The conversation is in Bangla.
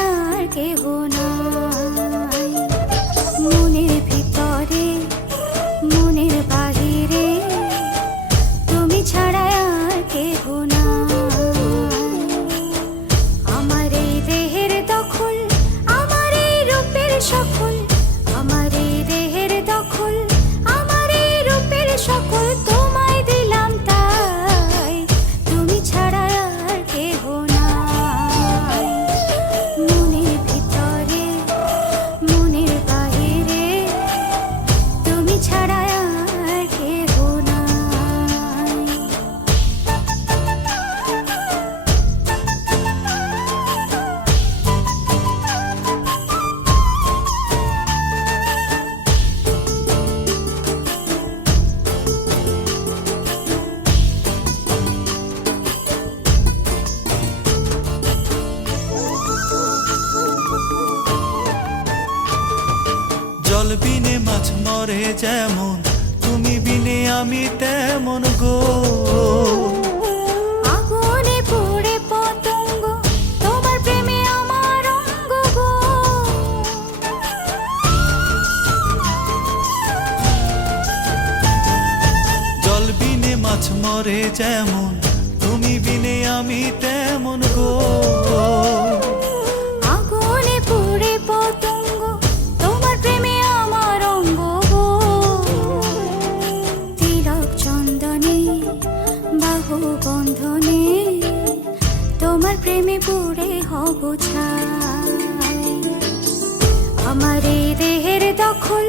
আর কেহ নাই। মনের ভিতরে মনের বাহিরে তুমি ছাড়া আর কেহ নাই। আমার এই দেহের দখল, আমার এই রূপের সকল, আমার এই দেহের দখল, আমার এই রূপের সকল তোমায় দিলাম তাই, তুমি ছাড়া আর কেহ নাই। মনের ভিতরে মনের বাহিরে তুমি ছাড়া আর কেহ নাই। জল বিনে মাছ মরে যেমন, তুমি বিনে আমি তেমন গো। আগুনে পুড়ে পতঙ্গ, তোমার প্রেমে আমার অঙ্গ গো। জল বিনে মাছ মরে যেমন, তুমি বিনে আমি তেমন গো। আগুনে পুড়ে পতঙ্গ, তোমার প্রেমে আমার অঙ্গ গো। তিলক চন্দনে বাহু বন্ধনে তোমার প্রেমে পুড়ে হব ছাই। আমার এই দেহের দখল,